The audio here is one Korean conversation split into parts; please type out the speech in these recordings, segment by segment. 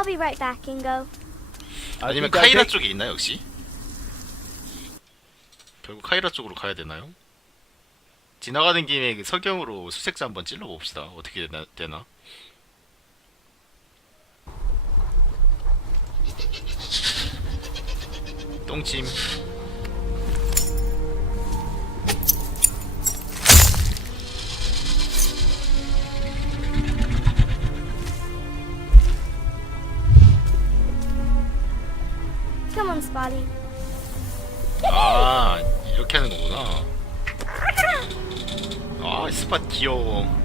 I'll be right back, Ingo. 아니면 그러니까 카이라 그- 쪽에 있나 역시? 결국 카이라 쪽으로 가야 되나요? 지나가는 김에 그 석영으로 수색자 한번 찔러 봅시다. 어떻게 되나? 되나? 똥찜. Come on, Spotty. 아 이렇게 하는 거구나. 아 스팟 귀여워.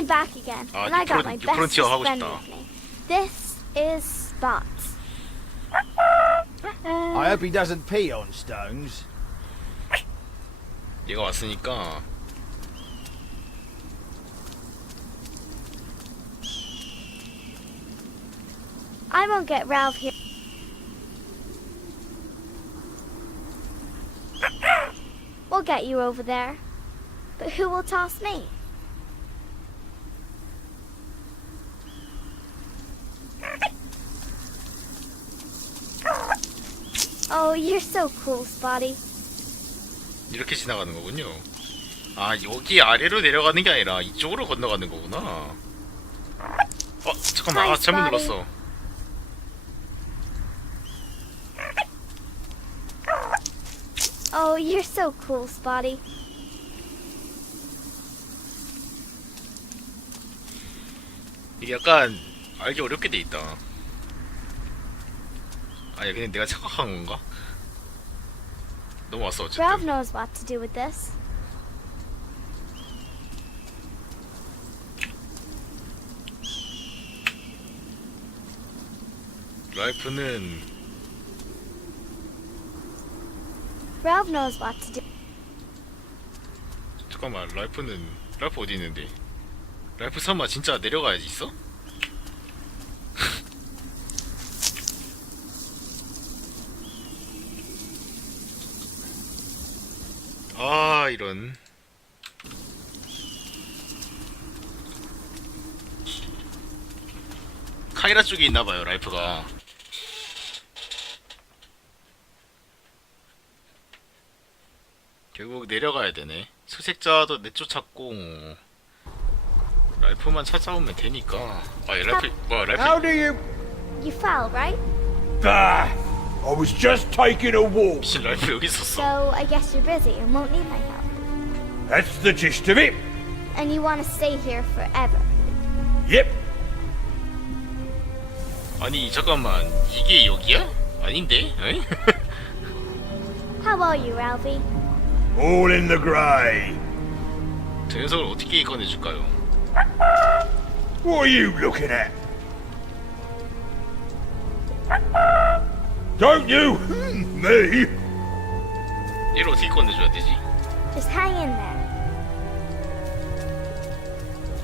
Hello, I'm back again, Ah, and I got you my put- you put bestest it 하고 friend 싶다. with me. This is Spots. I hope he doesn't pee on stones. 얘가 왔으니까 I won't get Ralph here. We'll get you over there. But who will toss me? Oh, you're so cool, Spotty. 이렇게 지나가는 거군요. 아 여기 아래로 내려가는 게 아니라 이쪽으로 건너가는 거구나. 어 잠깐만 아 잘못. 눌렀어. Oh, you're so cool, Spotty. 이게 약간 알기 어렵게 돼 있다. 아니 그냥 내가 착각한 건가? 넘어왔어 어쨌든. Ralph knows what to do with this. 라이프는 Ralph knows what to do. 잠깐만 라이프는 라이프 어디 있는데? 라이프 설마 진짜 내려가야지 있어? 아 이런 카이라 쪽에 있나봐요 라이프가 결국 내려가야 되네 수색자도 내쫓았고 라이프만 찾아오면 되니까 아얘 라이프 뭐야 라이프 How do you. You fell, right? Bah! I was just taking a walk. 미친 라이프 여기 있었어 So I guess you're busy and won't need my help. That's the gist of it. And you want to stay here forever. Yep. 아니 잠깐만 이게 여기야? 아닌데? 에? How are you, Ralphie? All in the grey. 저 녀석을 어떻게 꺼내줄까요? What are you looking at? Don't you me? 얘를 어떻게 꺼내줘야 되지? Just hang in there.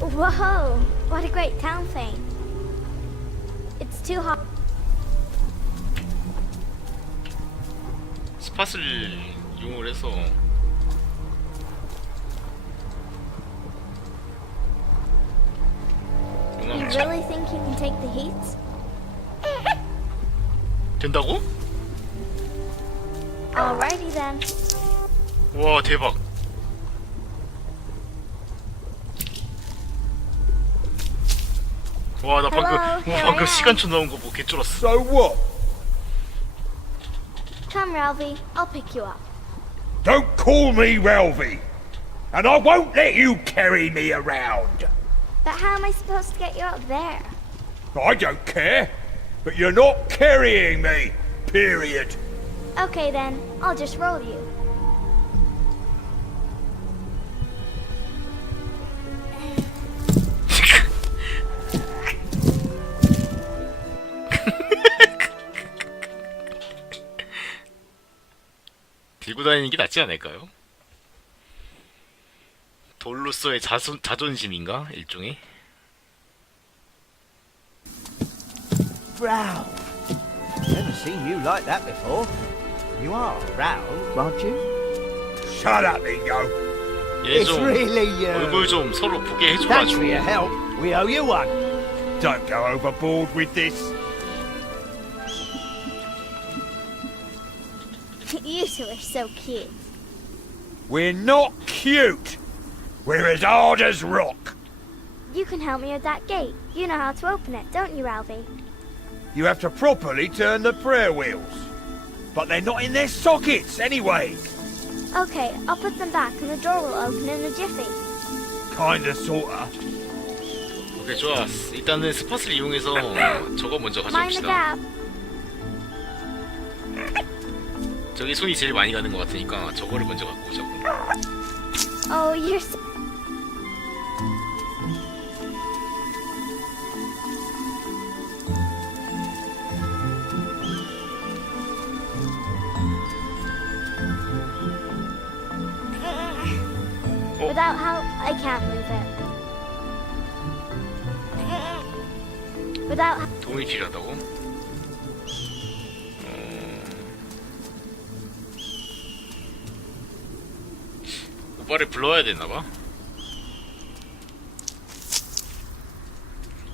Whoa! What a great town fame. It's too hot. 스팟을 이용을 해서 You 용암 really think you can take the heat? 된다고? Alrighty then. 와 대박 와 나 방금 Hello, 와, here I 방금 am. 시간초 나온 거 뭐 개쩔었어 So what? Come, Ralphie. I'll pick you up. Don't call me Ralphie. And I won't let you carry me around. But how am I supposed to get you up there? I don't care. But you're not carrying me. Period. Okay then, I'll just roll you. 들고 다니는 게 낫지 않을까요? 돌로서의 자손, 자존심인가? 일종의? Ralph. Never seen you like that before. You are Ralph, aren't you? Shut up, Ingo. 얘 It's 좀 really uh, 얼굴 좀 서로 보게 해줘가지고 for your help. We owe you one. Don't go overboard with this. you two are so cute. We're not cute. We're as hard as rock. You can help me with that gate. You know how to open it, don't you, Ralphie? You have to properly turn the prayer wheels. But they're not in their sockets anyway. Okay, I'll put them back and the door will open in a jiffy. Kinda, sorta. 오케이 좋아 일단은 스팟을 이용해서 저거 먼저 Mind the 가져옵시다 gap. 저기 손이 제일 많이 가는 것 같으니까 저거를 먼저 갖고 오자고 Oh, you're so... Without help, I can't move it. Without help, 도움이 필요하다고? 오빠를 불러야 되나봐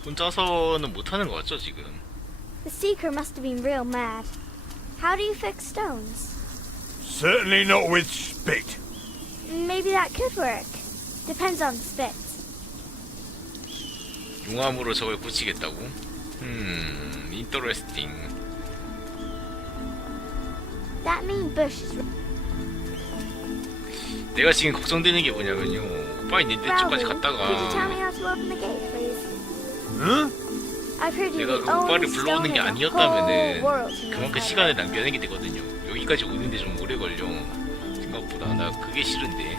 혼자서는 못하는 것 같죠 지금 the seeker must have been real mad. How do you fix stones? Certainly not with spit. Maybe that could work. Depends on spit. 용암으로 저걸 고치겠다고? 음... 인터레스팅 That mean bush is 내가 지금 걱정되는 게 뭐냐면요 오빠 있는 데쯤까지 Rowley, 갔다가 you're 내가 그 오빠를 불러오는 게 아니었다면은 그만큼 시간을 낭비하는 게 되거든요. 여기까지 오는데 좀 오래 걸려. 생각보다 나 그게 싫은데.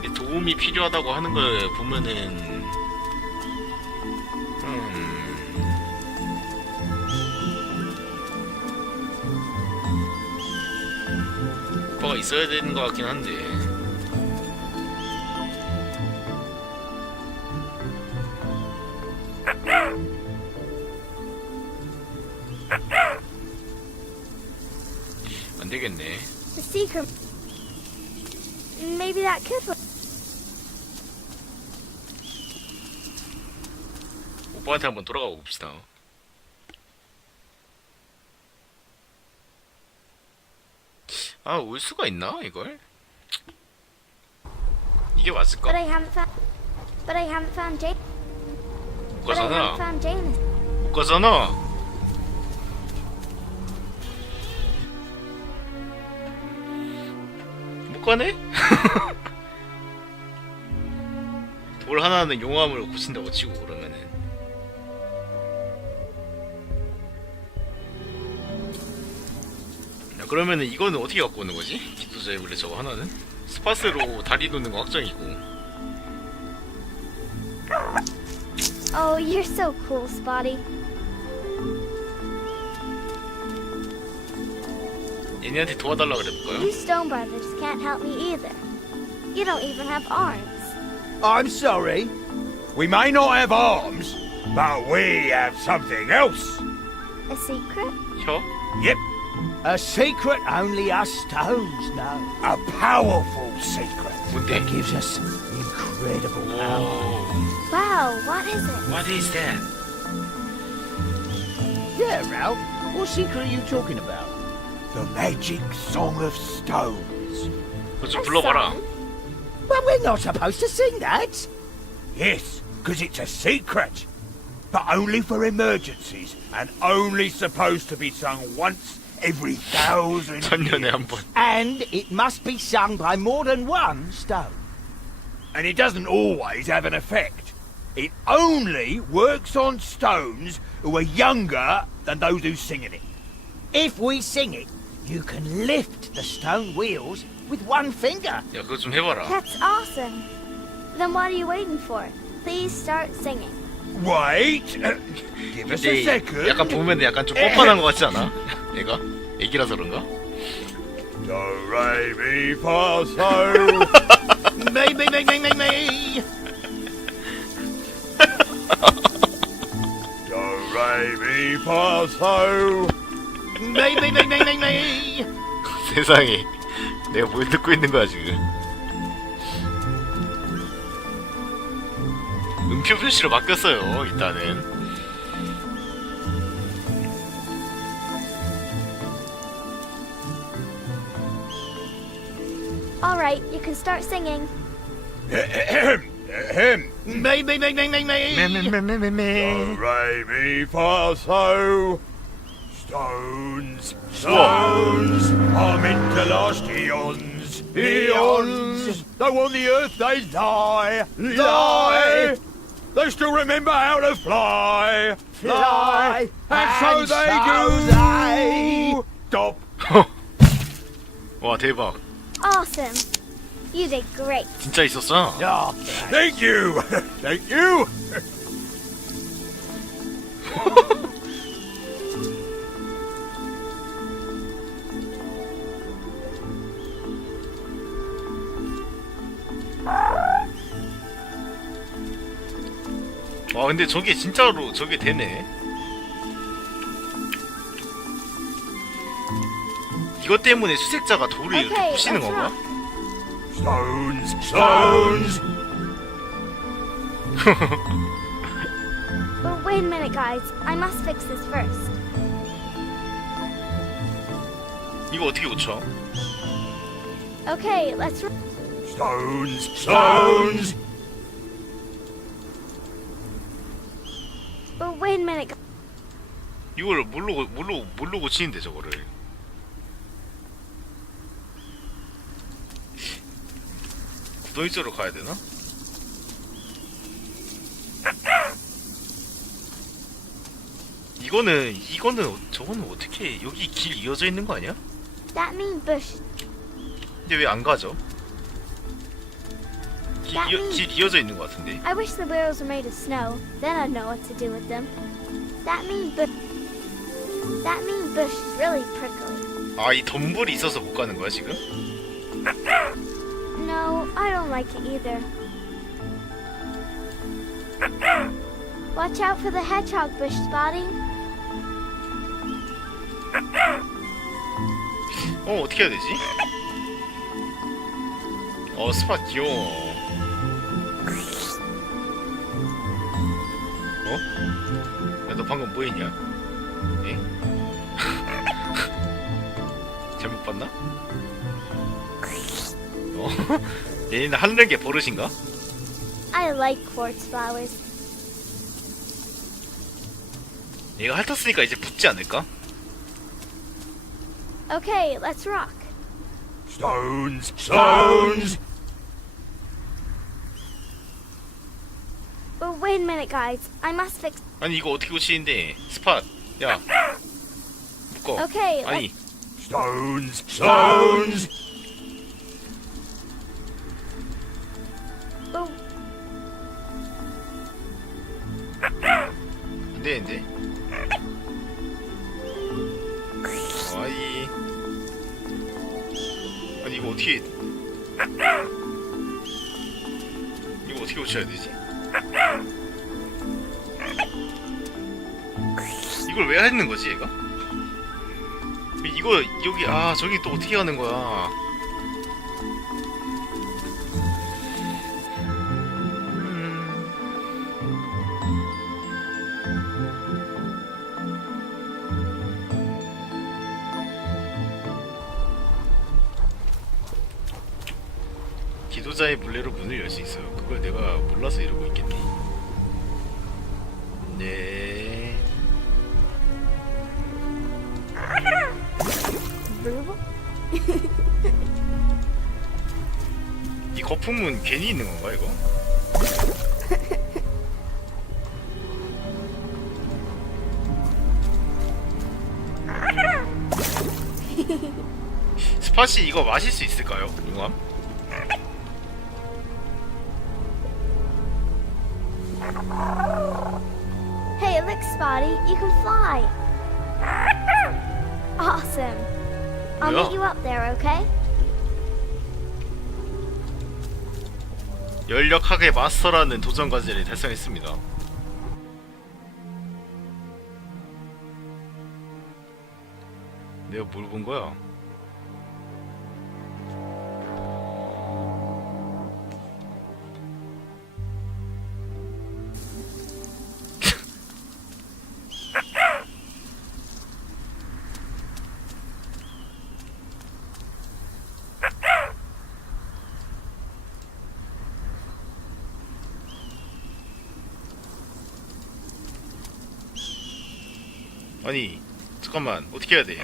근데 도움이 필요하다고 하는 걸 보면은 있어야 되는 것 같긴 한데. 안 되겠네. The seeker. Maybe that could. 오빠한테 한번 돌아가 봅시다. 아, 올 수가 있나, 이걸? 이게 But 맞을까? I haven't found. But I haven't found Jane. 못 But I haven't 가잖아. found Jane. 못 가잖아. 못 가네? 돌 하나는 용암으로 고친다고 치고 그러면은 그러면은 이거는 어떻게 갖고 오는 거지? 기도자의 원래 저거 하나는? 스파스로 다리 놓는 거 확정이고 Oh, you're so cool, Spotty. 얘네한테 도와달라? You Stone Brothers can't help me either. You don't even have arms. I'm sorry. We may not have arms, but we have something else. A secret? 혀? Yep, A secret only us stones know. A powerful secret. That gives us incredible power. Wow, what is it? What is that? Yeah, Ralph. What secret are you talking about? The magic song of stones. What's a song? Well, we're not supposed to sing that. Yes, because it's a secret. But only for emergencies, and only supposed to be sung once every thousand years. and it must be sung by more than one stone. And it doesn't always have an effect. It only works on stones who are younger than those who sing it. If we sing it, you can lift the stone wheels with one finger. That's awesome. Then what are you waiting for? Please start singing. Wait, give us a 근데 second. 약간 보면 약간 좀 뻔뻔한 것 같지 않아? 얘가? 애기라서 그런가? Do re mi fa so. Me, me, me, me, me, me. Do, re, mi, fa, so. Me, me, me, me, me, me. 세상에 내가 뭘 듣고 있는 거야 지금 음표 표시로 바뀌었어요 일단은 All right, you can start singing. Ahem, ahem. Me, me, me, me, me, me. Do, re, mi, fa, so. Stones, stones, are meant to last eons, eons. Though on the earth they lie, lie. They still remember how to fly, fly, and so and they so do. they- Stop. 와 대박 Awesome. You did great. 진짜 있었어 Oh, Thank you, thank you. 근데 저게 진짜로 저게 되네 이것 때문에 수색자가 돌을 이렇게 부시는 건가? Stones, stones. But wait a minute, guys. I must fix this first. 이거 어떻게 고쳐? Okay, let's. Stones, stones. 이걸 뭘로 고- 뭘로 뭘로 고치는데 저거를 구더기째로 가야 되나? 이거는 이거는 어- 저거는 어떻게 여기 길 이어져 있는 거 아니야? that mean bush. 근데 왜 안 가죠? 길, That 이어, means- 길 이어져 있는 것 같은데 I wish the wheels were made of snow. Then I'd know what to do with them. That mean bush. That mean bush is really prickly. 아 이 덤불이 있어서 못 가는 거야 지금? No, I don't like it either. Watch out for the hedgehog bush, Spotty. 어 어떻게 해야 되지? 어 스팟 귀여워 어? 야 너 방금 뭐 했냐? 예? 잘못 봤나? 어? 얘는 하는 게 버릇인가? I like quartz flowers. 얘가 핥았으니까 이제 붙지 않을까? Okay, let's rock. Stones, stones. But wait a minute, guys. I must fix. 아니 이거 어떻게 고치는데 스팟 야 묶어. Okay, 아니. Stones, stones. But 안 되는데? 아이. 아니 이거 어떻게 이거 어떻게 고쳐야 되지? 이걸 왜 하는 거지 얘가? 이거 여기 아 저기 또 어떻게 하는 거야? 건가 이거? 스팟이 이거 마실 수 있을까요? 용암? hey, look, Spotty. You can fly. Awesome. I'll meet you up there, okay? 연력하게 마스터라는 도전 과제를 달성했습니다. 내가 뭘 본 거야? 아니 잠깐만 어떻게 해야 돼?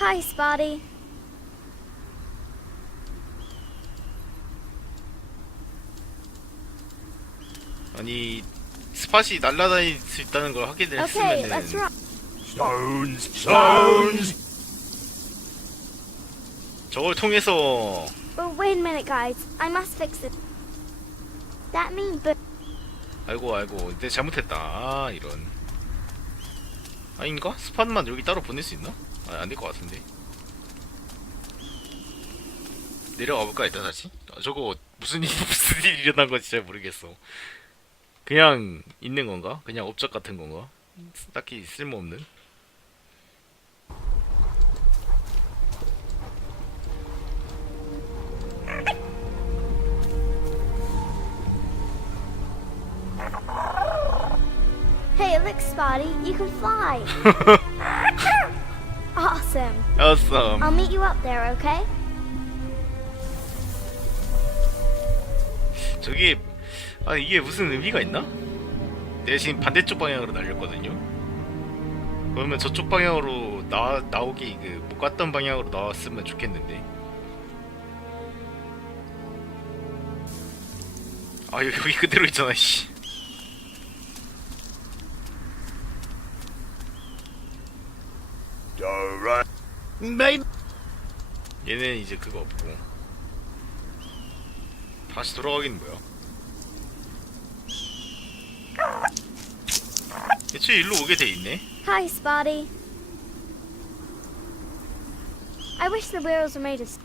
Hi, Spotty. 아니 스팟이 날아다닐 수 있다는 걸 확인을 Okay, 했으면은 let's run. Stones, stones. 저걸 통해서 Oh, wait a minute, guys. I must fix it. That mean 알고 알고 내 잘못했다 아 이런 아닌가? 스팟만 여기 따로 보낼 수 있나? 아, 안될 것 같은데 내려가 볼까 일단 다시? 아, 저거 무슨 일 무슨 일이 일어난 건지 잘 모르겠어 그냥 있는 건가? 그냥 업적 같은 건가? 딱히 쓸모없는 Spotty. You can fly. awesome. awesome I'll meet you up there, okay? 저기 아 이게 무슨 의미가 있나? 지금 반대쪽 방향으로 날렸거든요. 그러면 저쪽 방향으로 나 나오기 그못 갔던 방향으로 나왔으면 좋겠는데. 아 여기, 여기 그대로 있잖아 씨. Do right. Maybe 얘는 이제 그거 없고 다시 돌아가긴 뭐야? 애초에 일로 오게 돼 있네. Hi, Spotty. I wish the wheels were made of. s-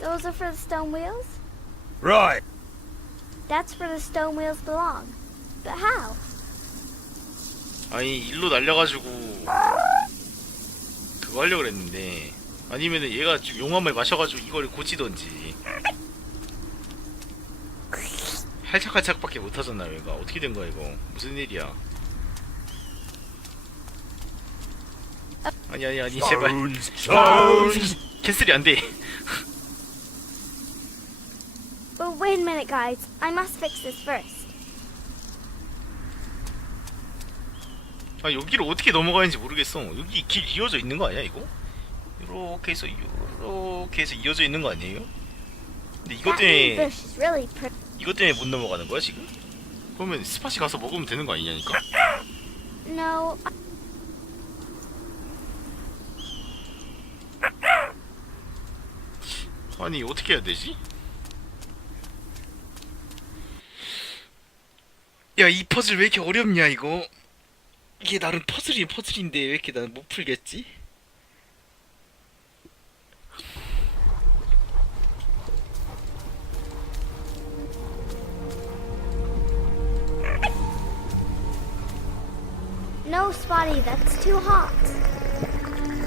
Those are for the stone wheels? Right. That's where the stone wheels belong. But how? 아니 일로 날려가지고 그거 하려고 그랬는데 아니면은 얘가 지금 용암을 마셔가지고 이걸 고치던지. 할착할착밖에 못하잖아 얘가. 어떻게 된 거야 이거? 무슨 일이야? 아니 아니 아니 제발. 캔슬이 안돼. But wait a minute, guys. I must fix this first. 아 여기를 어떻게 넘어가는지 모르겠어 여기 길 이어져 있는 거 아니야 이거? 이렇게 해서 이렇게 해서 이어져 있는 거 아니에요? 근데 이것 때문에. 이것 때문에 못 넘어가는 거야 지금? 그러면 스팟이 가서 먹으면 되는 거 아니냐니까? No, 아니 어떻게 해야 되지? 야 이 퍼즐 왜 이렇게 어렵냐 이거 이게 나름 퍼즐이 퍼즐인데 왜 이렇게 나는 못 풀겠지? no, Spotty. That's too hot.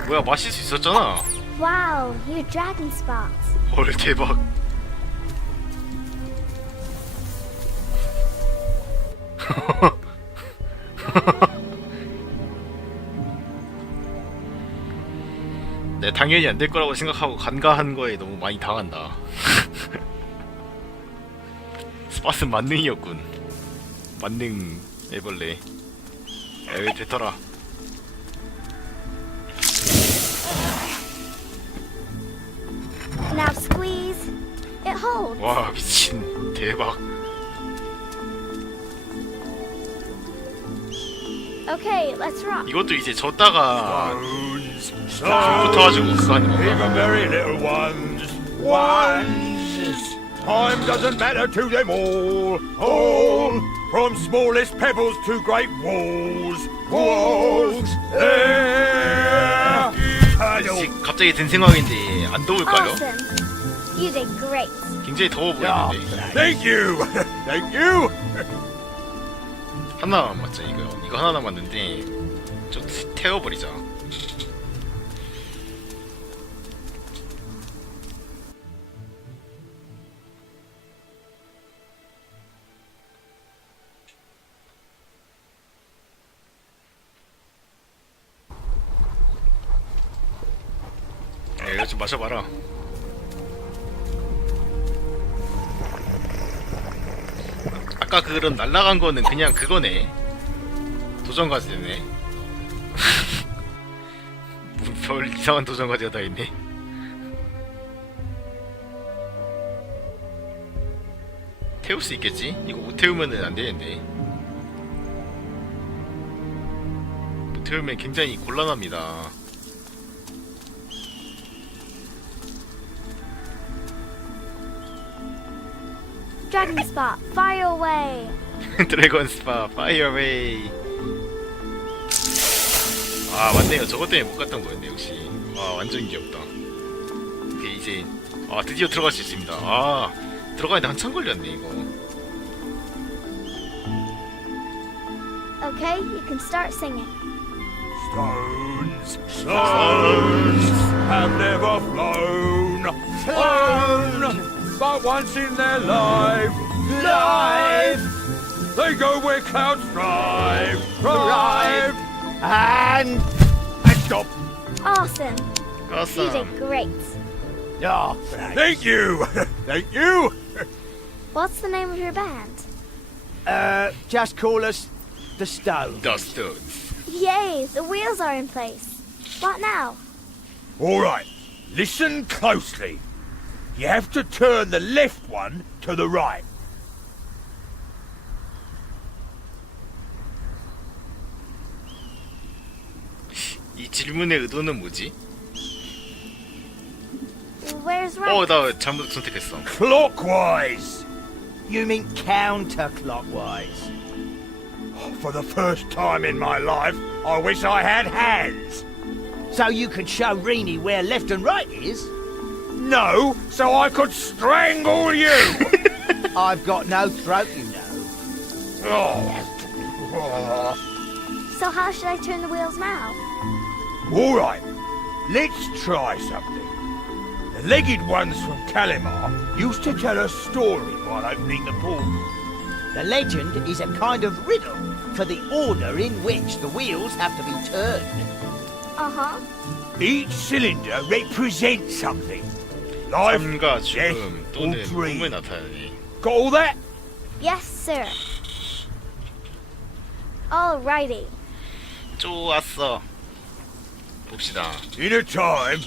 뭐야 마실 수 있었잖아 Wow, you dragon spots. 헐 대박 네 당연히 안 될 거라고 생각하고 간과한 거에 너무 많이 당한다. 스팟은 만능이었군. 만능 애벌레. Now squeeze. It holds. 와 미친. 대박. Okay, let's rock. 이것도 이제 졌다가 Stones, 좀 stones. 붙어가지고 그거 아닌 건가 Even very little ones. Ones. Time doesn't matter to them all. All. From smallest pebbles to great walls. Walls. There. cuddle. 갑자기 든 생각인데 안 더울까요? Awesome. You did great. 굉장히 더워 보이는데 Thank you. Thank you. 하나 남았죠 이거 이거 하나 남았는데 좀 태워버리자 마셔봐라. 아까 그런 날라간 거는 그냥 그거네. 도전 과제네. 뭐별 이상한 도전 과제가 다 있네. 태울 수 있겠지? 이거 못 태우면은 안 되는데 못 태우면 굉장히 곤란합니다 Dragon Spot, fire away. 드래곤 스파 파이어웨이 아 맞네요 저것 때문에 못 갔던 거였네 역시 와 완전 귀엽다 오케이 이제 아 드디어 들어갈 수 있습니다 아 들어가는데 한참 걸렸네 이거 Okay, you can start singing. Stones, stones have never flown, flown, but once in their life, life, they go where clouds thrive, thrive, And... and stop. Awesome. You did great. Oh, Thank you, thank you. What's the name of your band? uh, just call us the Stone. The Stones Yay, the wheels are in place. What now? All right, listen closely. You have to turn the left one to the right. 이 질문의 의도는 뭐지? Where's right? 어 나 잘못 선택했어 Clockwise. You mean counterclockwise? For the first time in my life, I wish I had hands. So you can show Reenie where left and right is? No, so I could strangle you. I've got no throat, you know. oh. So how should I turn the wheels now? All right, let's try something. The legged ones from Kalimar used to tell a story while opening the portal. The legend is a kind of riddle for the order in which the wheels have to be turned. Uh-huh. Each cylinder represents something. Life, 삶과 death, 죽음 or 또는 dream. 꿈을 나타내니 Got all that? Yes, sir. Alrighty. 좋았어 봅시다 In a time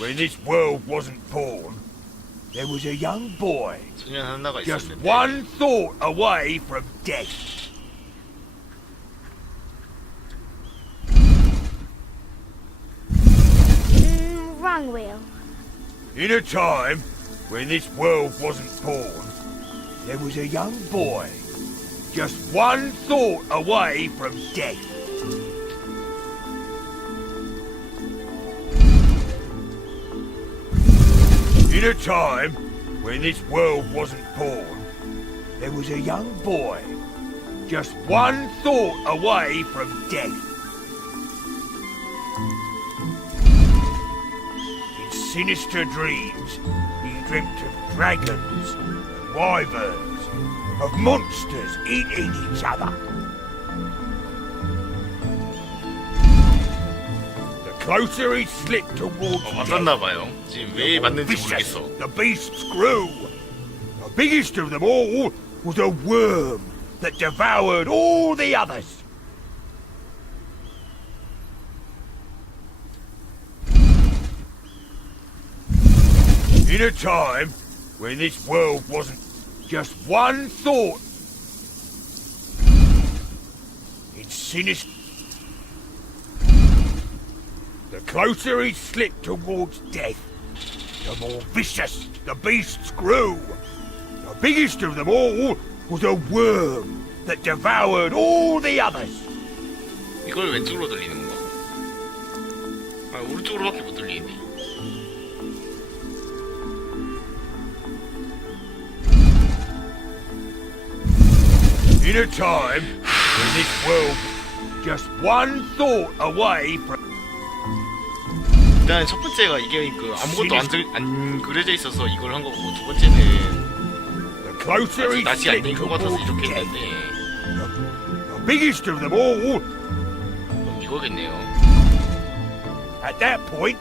when this world wasn't born, there was a young boy 소년 하나가 just 있었는데 one thought away from death. Mm, wrong wheel. In a time when this world wasn't born, there was a young boy just one thought away from death. In a time when this world wasn't born, there was a young boy just one thought away from death. sinister dreams, he dreamt of dragons and wyverns, of monsters eating each other. The closer he slipped towards 어, death, 맞았나봐요 지금 왜 the more 맞는지 vicious 모르겠어 the beasts grew. The biggest of them all was a worm that devoured all the others. In a time when this world wasn't just one thought, in sinister. The closer he slipped towards death, the more vicious the beasts grew. The biggest of them all was a worm that devoured all the others. 이걸 왼쪽으로 돌리는 건가? 아 오른쪽으로밖에 In a time when this world just one thought away from 일단 첫 번째가 이게 그 아무것도 안, 들, 안 그려져 있어서 이걸 한 거고 두 번째는 the closer 아직 he 낯이 안 slipped 된것 같아서 towards 이렇게 death, 했는데 the biggest of them all, 그럼 이거겠네요. at that point,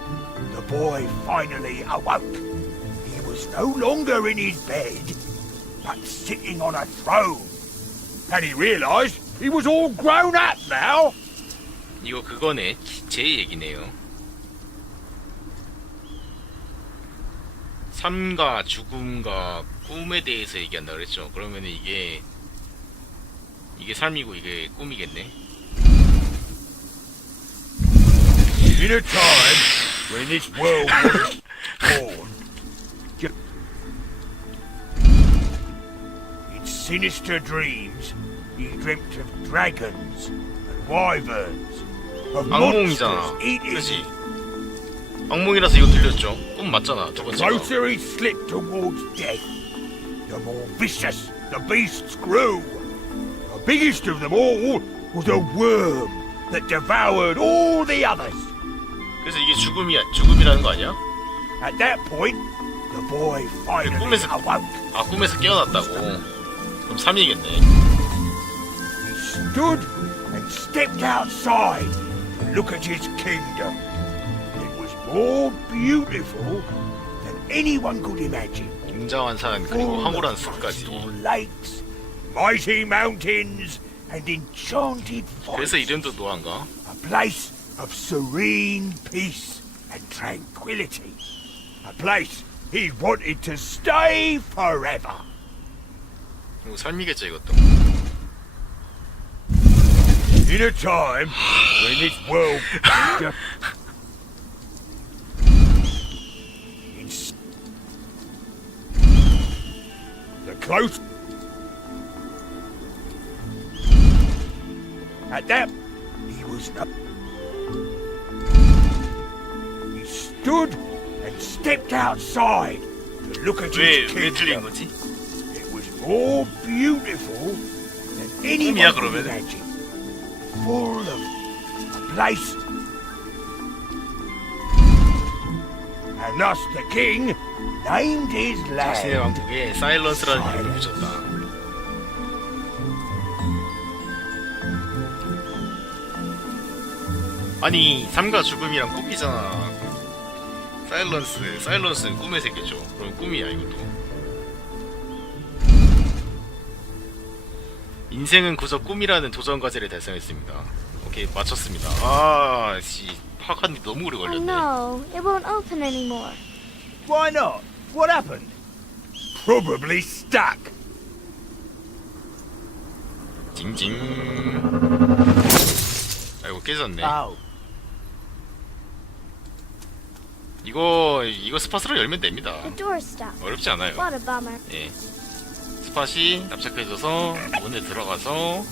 the boy finally awoke. He was no longer in his bed, but sitting on a throne. And he realized he was all grown up now. 이거 그거네. 제 얘기네요. 삶과 죽음과 꿈에 대해서 얘기한다 그랬죠. 그러면 이게 이게 삶이고 이게 꿈이겠네. In a time when this world was born. sinister dreams, he dreamt of dragons and wyverns, of 악몽이잖아. monsters eating 그렇지. 악몽이라서 이거 들렸죠. 꿈 맞잖아. 두 번째가. closer he slipped towards death, the more vicious the beasts grew. The biggest of them all was a worm that devoured all the others. 그래서 이게 죽음이야. 죽음이라는 거 아니야? At that point, the boy finally 꿈에서- awoke. 아 꿈에서 깨어났다고. 그럼 3이겠네. He stood and stepped outside to look at his kingdom. It was more beautiful than anyone could imagine. 웅장한 산 그리고 황홀한 숲까지. crystal lakes, mighty mountains, and enchanted 그래서 forests. 이름도 노안가? A place of serene peace and tranquility. A place he wanted to stay forever. 이거 삶이겠죠 이것도. In a time when this world just in s- the close at that he was no he stood and stepped outside to look at 왜 his 왜 틀린 kingdom. 거지? It was more beautiful than anyone 꿈이야, could 그러면은? imagine. Full of a place. And thus the king named his 자신의 land. 왕국에 사일런스라는 이름을 붙였다. 아니 삶과 죽음이랑 꿈이잖아. 사일런스, 사일런스는 꿈의 세계죠. 그럼 꿈이야 이것도. 인생은 그저 꿈이라는 도전 과제를 달성했습니다. 오케이 맞췄습니다. 아, 씨 파칸이 너무 오래 Oh 걸렸네. no, it won't open anymore. Why not? What happened? Probably stuck. 징징. 아이고 깨졌네. Oh, 이거 이거 스팟으로 열면 됩니다. The door's stuck. 어렵지 않아요. What a bummer. 예. 스팟이 납작해져서 문에 들어가서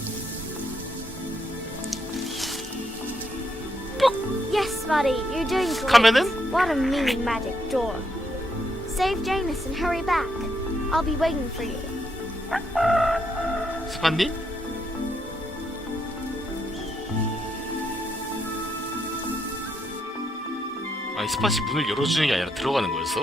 Yes, buddy, you're doing great. 카면은 What a mean magic door. Save Janus and hurry back. I'll be waiting for you. 스팟님? 아니 스팟이 문을 열어주는 게 아니라 들어가는 거였어?